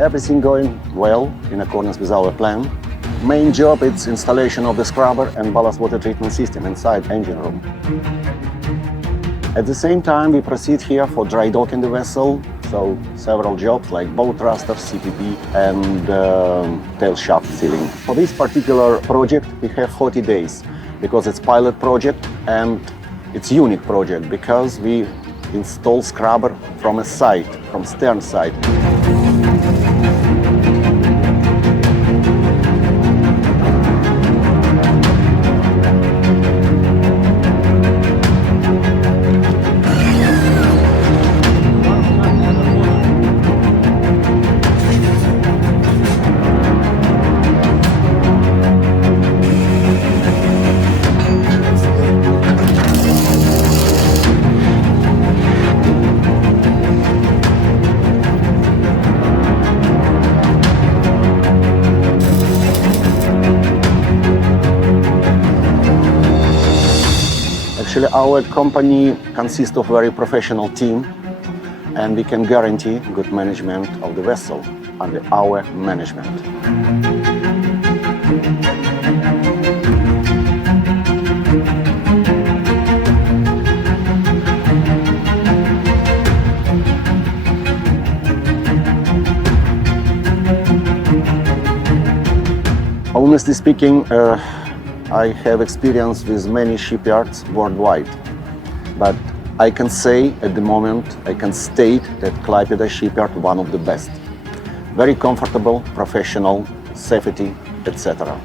Everything going well in accordance with our plan. Main job is installation of the scrubber and ballast water treatment system inside engine room. At the same time, we proceed here for dry docking the vessel, so several jobs like bow thruster, CPP and tail shaft sealing. For this particular project, we have 40 days because it's pilot project and it's unique project because we install scrubber from a side, from stern side. Actually, our company consists of a very professional team, and we can guarantee good management of the vessel under our management. Honestly speaking, I have experience with many shipyards worldwide, but I can say at the moment, I can state that Klaipėda shipyard one of the best. Very comfortable, professional, safety, etc.